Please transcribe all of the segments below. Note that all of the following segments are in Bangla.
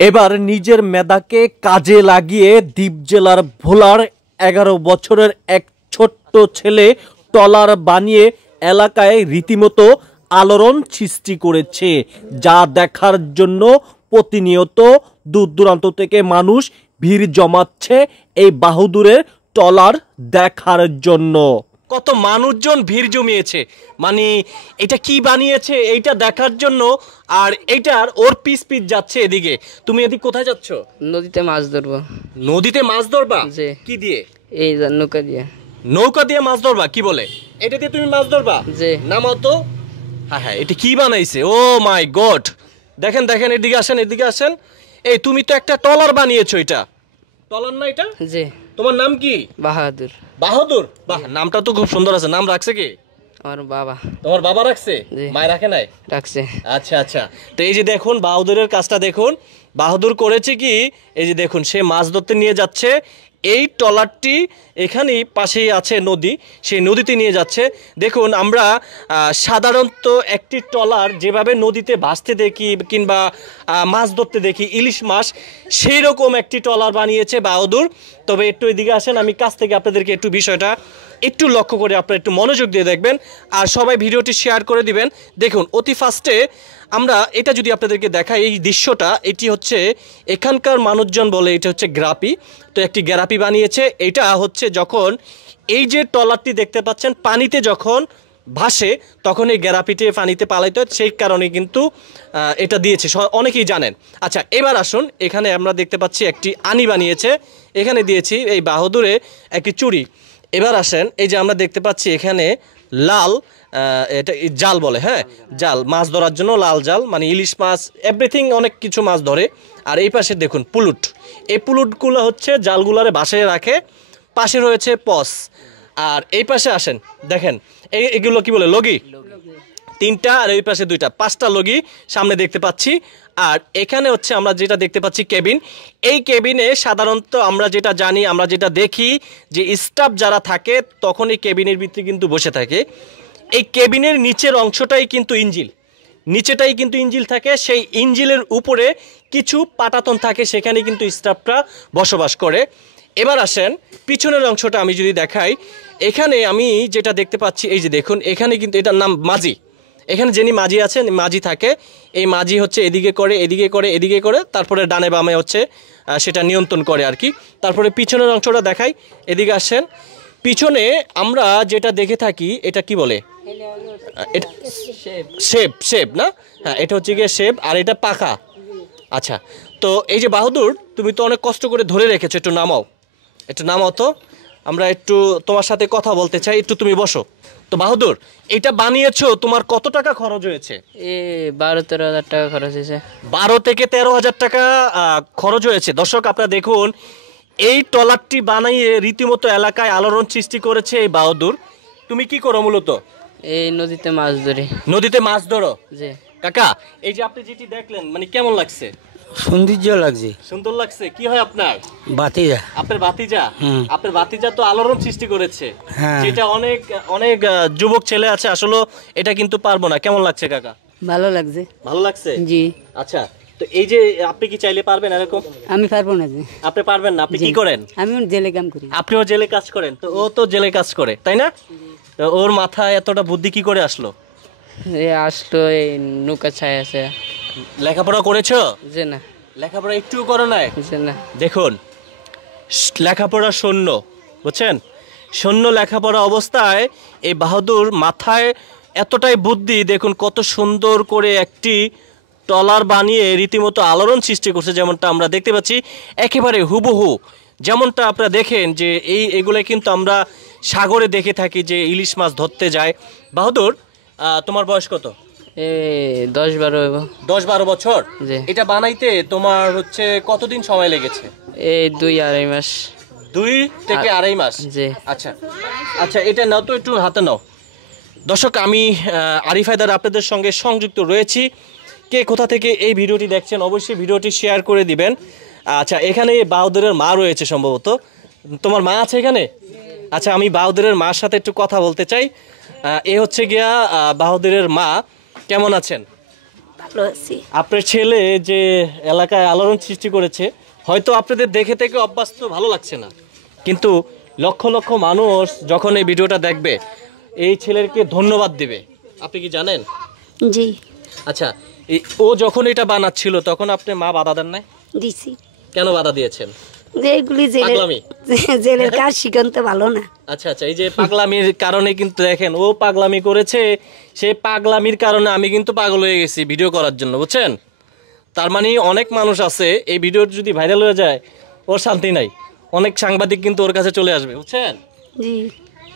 এবার নিজের মেধাকে কাজে লাগিয়ে দ্বীপ জেলার ভোলার 11 বছরের এক ছোট্ট ছেলে ট্রলার বানিয়ে এলাকায় রীতিমতো আলোড়ন সৃষ্টি করেছে, যা দেখার জন্য প্রতিনিয়ত দূর দূরান্ত থেকে মানুষ ভিড় জমাচ্ছে এই বাহাদুরের ট্রলার দেখার জন্য। কত মানুষজন ভিড় জমিয়েছে, মানে এটা কি বানিয়েছে এইটা দেখার জন্য। আর এইটার ওর পিস পিস যাচ্ছে এদিকে। তুমি এদিকে কোথায় যাচ্ছ? নদীতে মাছ ধরবো। নদীতে মাছ ধরবা? জি। কি দিয়ে? এই নৌকা দিয়ে। নৌকা দিয়ে মাছ ধরবা? কি বলে, এটা দিয়ে তুমি মাছ ধরবা? জি। নামাও তো। হ্যাঁ হ্যাঁ, এটা কি বানাইছে? ও মাই গড, দেখেন দেখেন, এদিকে আসেন, এদিকে আসেন। এই তুমি তো একটা ট্রলার বানিয়েছো, এটা ট্রলার না এটা? জি। তোমার নাম কি? বাহাদুর। বাহাদুর? বাহ, নামটা তো খুব সুন্দর আছে। নাম রাখছে কি? আমার বাবা। তোমার বাবা রাখছে? জি। মায় রাখে নাই? রাখছে। আচ্ছা আচ্ছা। তো এই যে দেখুন বাহাদুরের কাজটা দেখুন। বাহাদুর করেছে কি, এই যে দেখুন সে মাছ ধরতে নিয়ে যাচ্ছে। এই ট্রলারটি এখানেই পাশেই আছে নদী, সেই নদীতে নিয়ে যাচ্ছে। দেখুন আমরা সাধারণত একটি ট্রলার যেভাবে নদীতে ভাসতে দেখি কিংবা মাছ ধরতে দেখি ইলিশ মাছ, সেই রকম একটি ট্রলার বানিয়েছে বাহাদুর। তবে একটু এদিকে আসেন, আমি কাছ থেকে আপনাদেরকে একটু বিষয়টা একটু লক্ষ্য করে আপনারা একটু মনোযোগ দিয়ে দেখবেন, আর সবাই ভিডিওটি শেয়ার করে দিবেন। দেখুন অতি ফার্স্টে আমরা এটা যদি আপনাদেরকে দেখাই, এই দৃশ্যটা এটি হচ্ছে এখানকার মানুষজন বলে এটা হচ্ছে গ্রাপি। তো একটি গ্রাপি বানিয়েছে। এটা হচ্ছে যখন এই যে ট্রলারটি দেখতে পাচ্ছেন পানিতে যখন ভাসে তখন এই গ্রাপিটি পানিতে পালাইতে হয়, সেই কারণে কিন্তু এটা দিয়েছে, অনেকেই জানেন। আচ্ছা এবার আসুন, এখানে আমরা দেখতে পাচ্ছি একটি আনি বানিয়েছে, এখানে দিয়েছি এই বাহাদুরে একটি চুড়ি। এবার আসেন, এই যে আমরা দেখতে পাচ্ছি এখানে লাল, এটা জাল বলে, হ্যাঁ জাল, মাছ ধরার জন্য লাল জাল, মানে ইলিশ মাছ এভরিথিং অনেক কিছু মাছ ধরে। আর এই পাশে দেখুন পুলুট, এই পুলুটগুলো হচ্ছে জালগুলারে বাসায় রাখে। পাশে রয়েছে পস। আর এই পাশে আসেন, দেখেন এগুলো কি বলে, লগি, তিনটা, আর এই পাশে দুইটা, পাঁচটা লগি সামনে দেখতে পাচ্ছি। আর এখানে হচ্ছে আমরা যেটা দেখতে পাচ্ছি কেবিন। এই কেবিনে সাধারণত আমরা যেটা জানি, আমরা যেটা দেখি যে স্টাফ যারা থাকে তখন এই কেবিনের ভিতরে কিন্তু বসে থাকে। এই কেবিনের নিচের অংশটাই কিন্তু ইঞ্জিল, নিচেটাই কিন্তু ইঞ্জিল থাকে। সেই ইঞ্জিলের উপরে কিছু পাটাতন থাকে, সেখানে কিন্তু স্টাফরা বসবাস করে। এবার আসেন পিছনের অংশটা আমি যদি দেখাই, এখানে আমি যেটা দেখতে পাচ্ছি, এই যে দেখুন এখানে কিন্তু এটার নাম মাঝি। এখানে যিনি মাঝি আছেন, মাঝি থাকে। এই মাঝি হচ্ছে এদিকে করে, এদিকে করে, এদিকে করে, তারপরে ডানে বামে হচ্ছে সেটা নিয়ন্ত্রণ করে আর কি। তারপরে পিছনের অংশটা দেখাই, এদিকে আসেন। পিছনে আমরা যেটা দেখে থাকি এটা কি বলে, এটা শেপ, শেপ না? হ্যাঁ এটা হচ্ছে গিয়ে শেপ, আর এটা পাখা। আচ্ছা, তো এই যে বাহাদুর তুমি তো অনেক কষ্ট করে ধরে রেখেছো, একটু নামাও, একটু নামাও তো, আমরা একটু তোমার সাথে কথা বলতে চাই, একটু তুমি বসো। তো বাহাদুর এটা বানিয়েছো, তোমার কত টাকা খরচ হয়েছে? 12-13 হাজার টাকা খরচ হয়েছে। 12 থেকে 13 হাজার টাকা খরচ হয়েছে। দর্শক আপনারা দেখুন, এই ট্রলারটি বানিয়ে রীতিমতো এলাকায় আলোড়ন সৃষ্টি করেছে এই বাহাদুর। তুমি কি করো মূলত? এই নদীতে মাছ ধরি। নদীতে মাছ ধরো? জি। কাকা এই যে আপনি যেটি দেখলেন, মানে কেমন লাগছে? সৌন্দর্য লাগছে। সুন্দর লাগছে? কি হয় আপনার? বাতিজা। আপনার ভাতিজা? আপনার ভাতিজা তো আলোড়ন সৃষ্টি করেছে, হ্যাঁ। যেটা অনেক অনেক যুবক ছেলে আছে আসলে এটা কিন্তু পারবো না। কেমন লাগছে কাকা? ভালো লাগছে। ভালো লাগছে? জি। আচ্ছা, তো এই যে আপনি কি চাইলে পারবেন এরকম? আমি পারবো না। জি। আপনি পারবেন না? আপনি কি করেন? আমি জেলে কাম করি। আপনিও জেলে কাজ করেন? তো ও তো জেলে কাজ করে, তাই না? তো ওর মাথায় এতটা বুদ্ধি কি করে আসলো? আসলো এই নৌকা ছায় আছে। লেখাপড়া করেছো? যে না। লেখাপড়া একটু করো নাই? যে না। দেখুন লেখাপড়া শূন্য, বুঝছেন, শূন্য লেখাপড়া অবস্থায় এই বাহাদুর মাথায় এতটাই বুদ্ধি। দেখুন কত সুন্দর করে একটি ট্রলার বানিয়ে রীতিমতো আলোড়ন সৃষ্টি করছে, যেমনটা আমরা দেখতে পাচ্ছি একেবারে হুবহু। যেমনটা আপনারা দেখেন যে এগুলো কিন্তু আমরা সাগরে দেখে থাকি যে ইলিশ মাছ ধরতে যায়। বাহাদুর তোমার বয়স কত? 10-12। 10-12 বছর? জি। এটা বানাইতে তোমার হচ্ছে কতদিন সময় লেগেছে? এই 2-2.5 মাস। 2 থেকে 2.5 মাস? জি। আচ্ছা আচ্ছা, এটা নাও তো, একটু হাতে নাও। দর্শক আমি আরিফ হায়দার আপনাদের সঙ্গে সংযুক্ত রয়েছি। কে কোথা থেকে এই ভিডিওটি দেখছেন অবশ্যই ভিডিওটি শেয়ার করে দিবেন। আচ্ছা এখানে বাহাদুরের মা রয়েছে সম্ভবত। তোমার মা আছে এখানে? আচ্ছা আমি বাহাদুরের মার সাথে একটু কথা বলতে চাই। এ হচ্ছে গিয়া বাহাদুরের মা। কেমন আছেন? ভালো আছি। আপনার ছেলে যে এলাকায় আলোড়ন সৃষ্টি করেছে, হয়তো আপনাদের দেখে থেকে অভ্যস্ত ভালো লাগছে না, কিন্তু লক্ষ লক্ষ মানুষ যখন এই ভিডিওটা দেখবে এই ছেলেকে ধন্যবাদ দিবে। আপনি কি জানেন? জি আচ্ছা, ও যখন এটা বানাচ্ছিল তখন আপনি মা বাধা দেন নাই? দিছি। কেন বাধা দিয়েছেন? যে এগুলি পাগলামি। জেলের কাজ শিখান তো ভালো না। আচ্ছা আচ্ছা, এই যে পাগলামির কারণে কিন্তু দেখেন ও পাগলামি করেছে, সেই পাগলামির কারণে আমি কিন্তু পাগল হয়ে গেছি ভিডিও করার জন্য, বুঝছেন? তার মানে অনেক মানুষ আছে এই ভিডিও যদি ভাইরাল হয়ে যায় ওর শান্তি নাই, অনেক সাংবাদিক কিন্তু ওর কাছে চলে আসবে, বুঝছেন? জি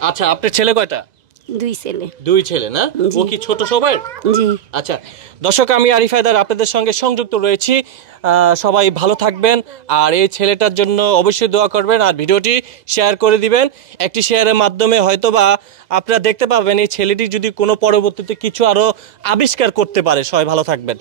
আচ্ছা, আপনার ছেলে কয়টা? 2 ছেলে। 2 ছেলে না? ও কি ছোট সবার? জি আচ্ছা দর্শক, আমি আরিফ হায়দার আপনাদের সঙ্গে সংযুক্ত রয়েছি। সবাই ভালো থাকবেন আর এই ছেলেটার জন্য অবশ্যই দোয়া করবেন আর ভিডিওটি শেয়ার করে দিবেন। একটি শেয়ারের মাধ্যমে হয়তোবা আপনারা দেখতে পাবেন এই ছেলেটি যদি কোনো পরবর্তীতে কিছু আরও আবিষ্কার করতে পারে। সবাই ভালো থাকবেন।